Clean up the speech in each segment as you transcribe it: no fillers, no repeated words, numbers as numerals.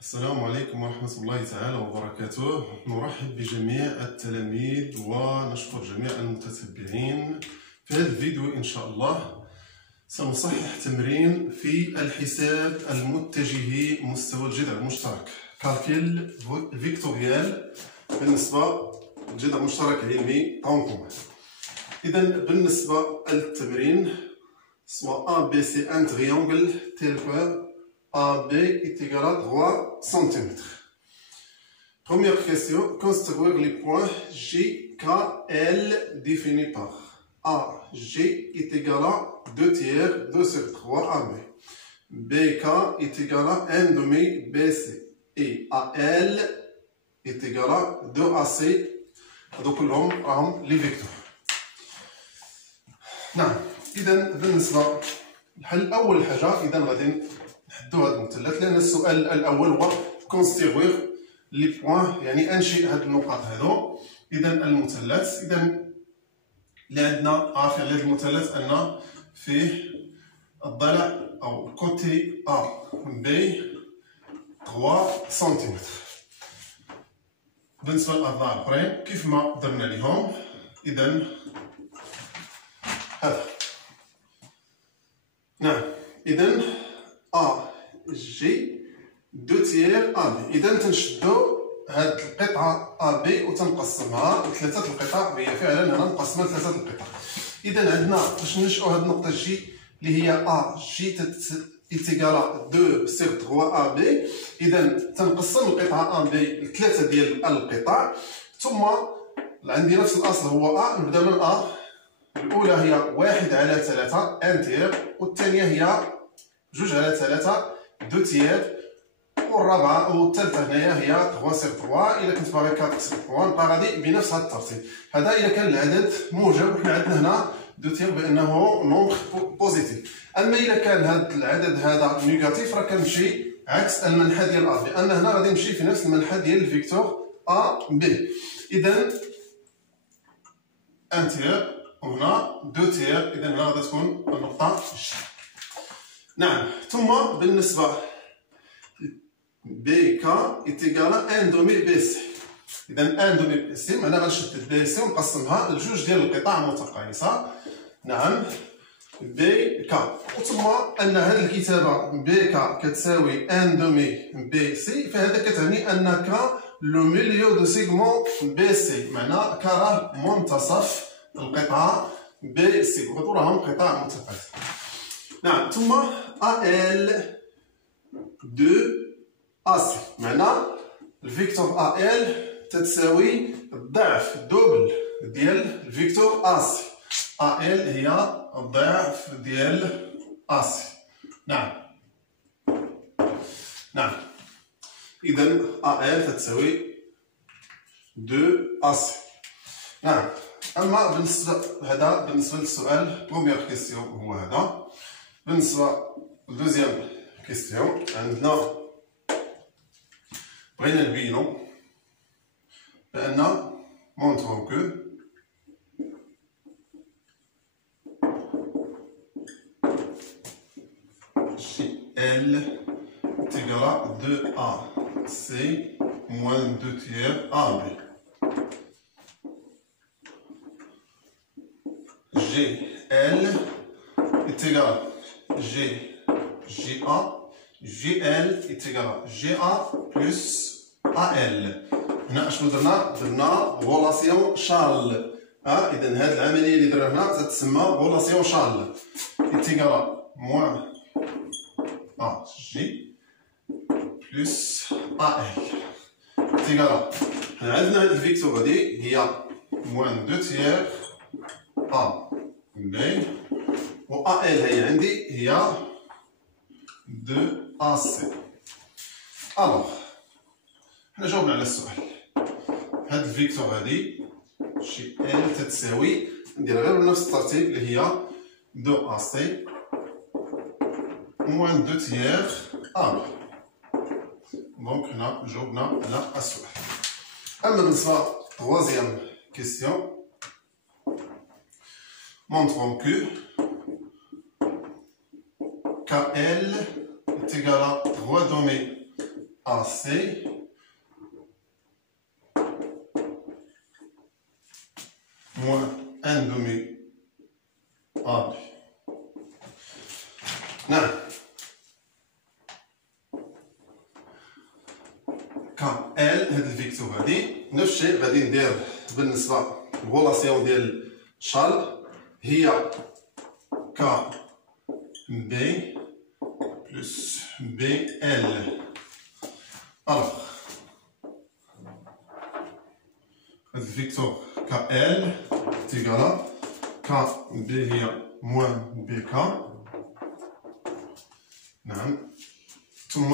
السلام عليكم ورحمة الله تعالى وبركاته. نرحب بجميع التلاميذ ونشكر جميع المتتبعين. في هذا الفيديو إن شاء الله سنصحح تمرين في الحساب المتجهي مستوى الجذع المشترك كالكيل فيكتوريال بالنسبة للجذع المشترك العلمي طونكوم. إذا بالنسبة للتمرين soit ABC un triangle tel que AB est égal à 3 cm. Première question, construire les points G, K, L définis par A. G est égal à 2 tiers, 2 sur 3 AB. BK est égal à 1 demi BC. Et AL est égal à 2 AC. Donc كلهم راهم لي فيكتور. نعم. إذا بالنسبة للحل أول حاجة إذا غادي نحدو هذا المثلث، لأن السؤال الأول هو كونستيغويغ لي بوان، يعني أنشئ هاد النقاط هادو. إذا المثلث، إذا اللي عندنا عارفين على هاد المثلث أن فيه الضلع أو الكوتي أ بي 3 سنتيمتر. بالنسبة للأضلاع الآخرين كيف ما درنا ليهم، إذا هذا نعم. إذا أ جي 2 تيير أ بي. إذا تنشدو هاد القطعة أ بي وتنقسمها لثلاثة القطع، وهي فعلا هنا مقسمة لثلاثة القطع. إذا عندنا باش ننشئو هاد النقطة جي اللي هي أ جي إيتيكالا 2 سيغ 3 أ بي. إذا تنقسم القطعة أ بي لثلاثة ديال القطع، ثم عندي نفس الأصل هو أ. نبدا من أ. الأولى هي 1/3 1 تير، والثانية هي 2/3 2 تير، والرابعة والثالثة هنايا هي 3 سيغ 3. إلا كنت باغي 4 سيغ 3 نبقى غادي بنفس هذا الترتيب. هذا إلا كان العدد موجب، وحنا عندنا هنا 2 تير بأنه نومبر بوزيتيف. أما إلا كان هذا العدد هذا نيجاتيف راه كنمشي عكس المنحى ديال أ، لأن هنا غادي نمشي في نفس المنحى ديال الفيكتور أ بي. إذا 1 تير وهنا 2 تير، إذا هنا غادي تكون النقطة جي. نعم. ثم بالنسبة بي كا إيتيكالا 1 دومي بي سي. إذا 1 دومي بي سي معناها غنشد بي سي ونقسمها لجوج ديال القطع متقايسة. نعم. بي كا، وثم أن هذه الكتابة بي كا كتساوي 1 دومي بي سي، فهذا كتعني أن كا لو ميليو دو سيغمون بي سي، معناها كا راه منتصف القطعة بي سي، وهادو راهم قطع متقايسة. نعم. ثم AL 2 AC، معنى الفيكتور AL تتساوي الضعف الدوبل ديال الفيكتور AC. AL هي الضعف ديال AC. نعم. نعم. إذا AL تتساوي 2 AC. نعم. أما بالنسبة للسؤال بروميير كيستيون هو هذا. بالنسبة لدوزيام كيستيون عندنا بغينا نبينو بأن مونطرو كو جي إل تيغالا 2 أ سي موان 2 تيير أ بي. G L est égal à GA, GL est égal à GA plus AL. هنا اشنو درنا غولاسيون شارل. إذا هاد العملية اللي درنا هنا تتسمى غولاسيون شارل. est égal à moins AG plus AL. est égal à هنا عندنا هاد الفيكتور هادي هي moins 2 tiers A B، و AL هي عندي هي 2 AC. ألوغ حنا جاوبنا على السؤال. هاد الفيكتور هادي شي L تتساوي، نديرها غير بنفس الترتيب اللي هي 2 AC موان 2 تيير A B. دونك هنا جاوبنا على السؤال. أما بالنسبة للتروازيام كيستيون، montrons que KL est égal à 3 demi AC moins 1 demi AB. نعم كا ال هاد الفيكتور هادي نفس الشيء غادي ندير بالنسبه للغولاسيون ديال شارل هي كا بي بلس بي ال. الوغ هاد الفيكتور كا ال تيغالا كا بي هي موان بي كا. نعم ثم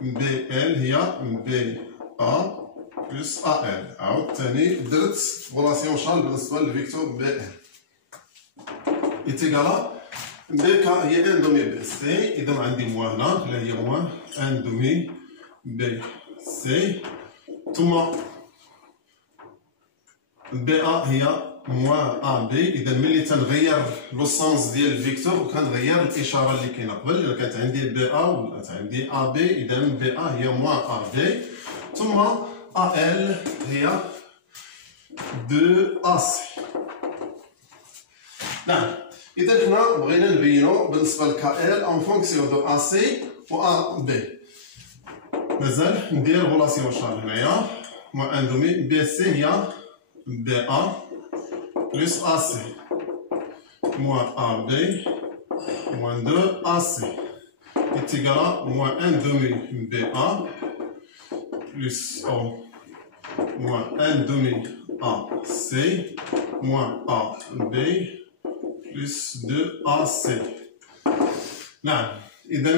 بي ال هي بي ا بلس ا ال. عاوتاني درت غولاسيون شارل بالنسبه للفيكتور بي ال يتيغالا بي كا هي ان دومي بي سي. اذا عندي موان هنا اللي هي موان ان دومي بي سي ثم بي ا هي موان ا بي. اذا ملي تنغير لو سونس ديال الفيكتور وكنغير الاشاره اللي كاينه قبل، الا كانت عندي بي ا ولات عندي ا بي اذا بي ا هي موان ا بي ثم ا ال هي دو ا سي. نعم اذا حنا بغينا نبينو بالنسبه لكا ال اون فونكسيون دو ا سي و ا بي. مازال ندير غولاسيون شارل هنايا موان ان دومي بي سي هي بي ا plus AC moins AB moins 2 AC est égal à moins 1 demi BA plus O moins 1 demi AC moins AB plus 2 AC. نعم إذا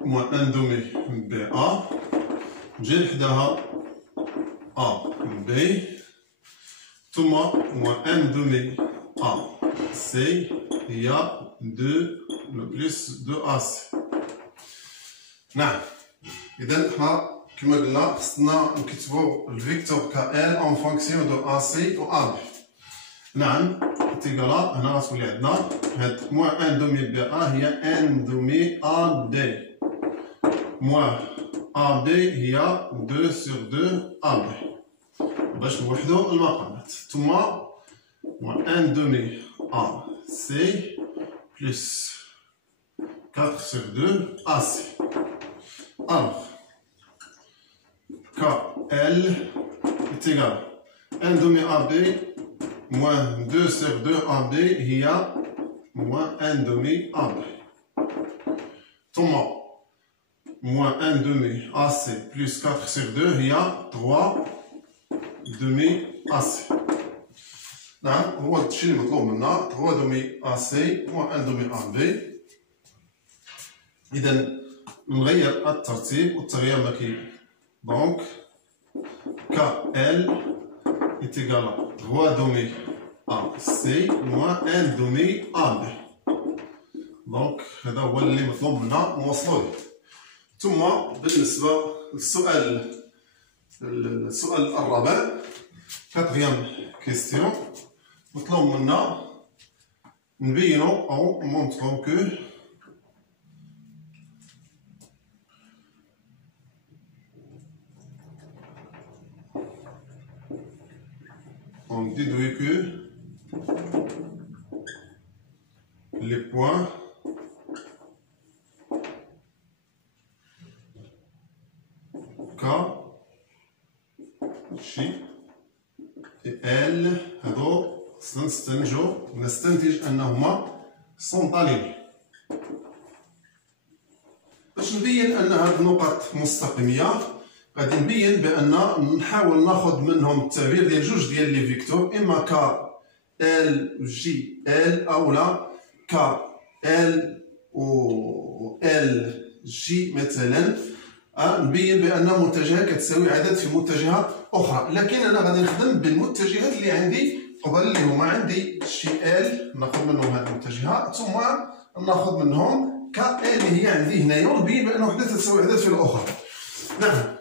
moins 1 demi BA نجي لحداها AB ثم moins 1 demi AC هي 2 بلس 2 AC. نعم إذا حنا كما قلنا خصنا نكتبو الفيكتور كا ال اون فونكسيون دو AC و AB. نعم تيغالا هنا غتولي عندنا هاد moins 1 demi BA هي 1 demi AB moins AB هي 2 sur 2 AB باش نوحدو المقامات. ثم 1 demi AC plus 4 sur 2 AC. Alors KL est égal à 1 demi AB moins 2 sur 2 AB هي moins 1 demi AB. ثم moins 1 demi AC plus 4 sur 2 هي 3 demi AC. نعم هو الشيء المطلوب منا 3 demi AC moins 1 demi AB. إذا نغير الترتيب والتغيير ما كاين. دونك KL est égal à 3 demi AC moins 1 demi AB. دونك هذا هو اللي مطلوب منا نوصلوه. ثم بالنسبة للسؤال الرابع كاتريام كيستيون مطلوب منا نبينو أو نمونطرو كو on déduit que les points K J et L هادو خصنا نستنتج أنهما سونطالين. باش نبين أن هاد النقط مستقيمية غادي نبين بأن نحاول ناخد منهم التعبير ديال جوج ديال لي فيكتور إما ك ال جي ال أولا ك ال و ال جي مثلا. نبين بأن متجهة كتساوي عدد في متجهات أخرى، لكن أنا غادي نخدم بالمتجهات اللي عندي قبل اللي هما عندي جي ال ناخد منهم هاد المتجهات ثم ناخد منهم ك ال اللي هي عندي هنايا ونبين بأن وحدة تساوي عدد في الأخرى. نعم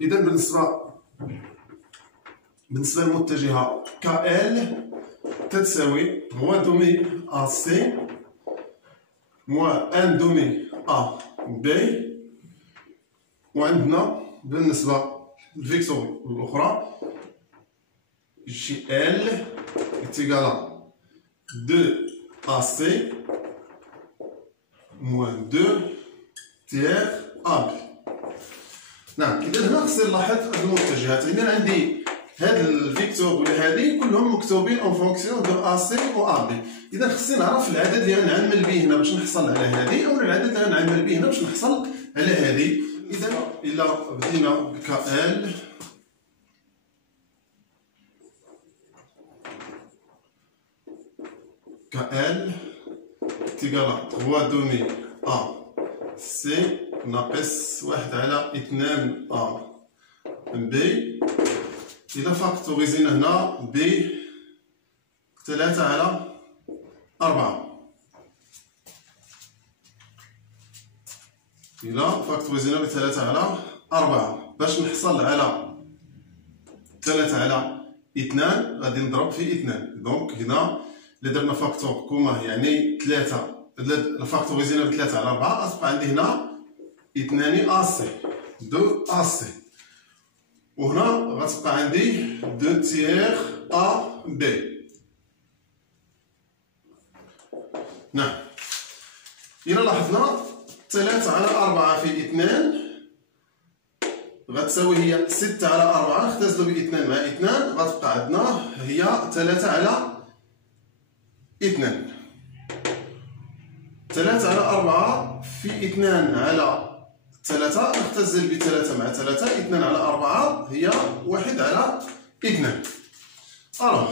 إذا بالنسبة للمتجهة ك ال تتساوي 3 دومي ا سي موان 1 دومي ا بي وعندنا بالنسبة للفيكتور الأخرى جي ال إيكالا 2 AC moins 2 تيغ AB. نعم، إذا هنا خصني نلاحظ هاد المتجهات. إذا عندي هاد الفيكتور ولا هادي كلهم مكتوبين اون فونكسيون دو AC و AB. إذا خصني نعرف العدد اللي غنعمل به هنا باش نحصل على هادي، أو العدد اللي غنعمل به هنا باش نحصل على هادي. إذا إلا بدينا ب KL تيكالا 3 دومي A سي ناقص 1 على 2 A بي. إلا فاكتوريزينا هنا ب 3 على 4. إلا فاكتوريزينا ب 3 على 4 باش نحصل على 3 على 2 غادي نضرب في 2. دونك هنا إلا درنا فاكتور كوما يعني 3، إلا فاكتوريزينا ب 3 على 4 غتبقى عندي هنا 2 AC 2 AC، وهنا غتبقى عندي 2 تيغ AB. نعم، إلا لاحظنا 3 على 4 في 2 غتساوي هي 6 على 4 اختزلوا ب 2 مع 2 غتبقى عندنا هي 3 على 2. 3 على 4 في 2 على 3 نختزل ب 3 مع 3، 2 على 4 هي 1 على 2. ألوغ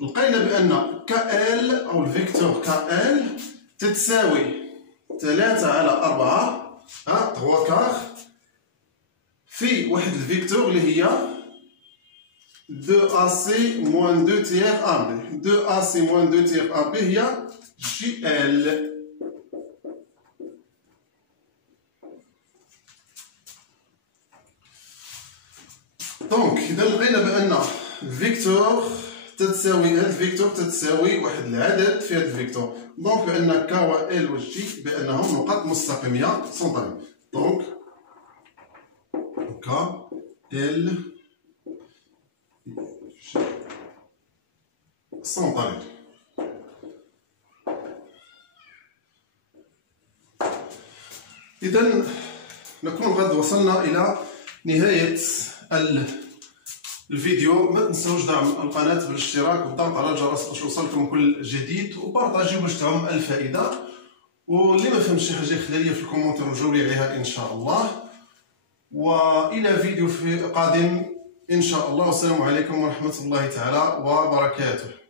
لقينا بأن KL أو الفيكتور KL تتساوي 3 على 4 3 كار في واحد الفيكتور اللي هي 2 AC moins 2 tiers AB. 2 AC moins 2 tiers AB هي JL. دونك إذا لقينا بأن الفيكتور تتساوي هاد الفيكتور تتساوي واحد العدد في هاد الفيكتور، دونك بأن K و L و J بأنهم نقاط مستقيمية سنترال. دونك K L سنترال. إذا نكون قد وصلنا إلى نهاية الفيديو. ما تنساوش دعم القناة بالاشتراك والضغط على الجرس باش يوصلكم كل جديد، وبارطاجيو باش تعم الفائدة. واللي ما فهمش شي حاجة يخلي لي في الكومنتير ونجاوب عليها إن شاء الله. وإلى فيديو قادم إن شاء الله، والسلام عليكم ورحمة الله تعالى وبركاته.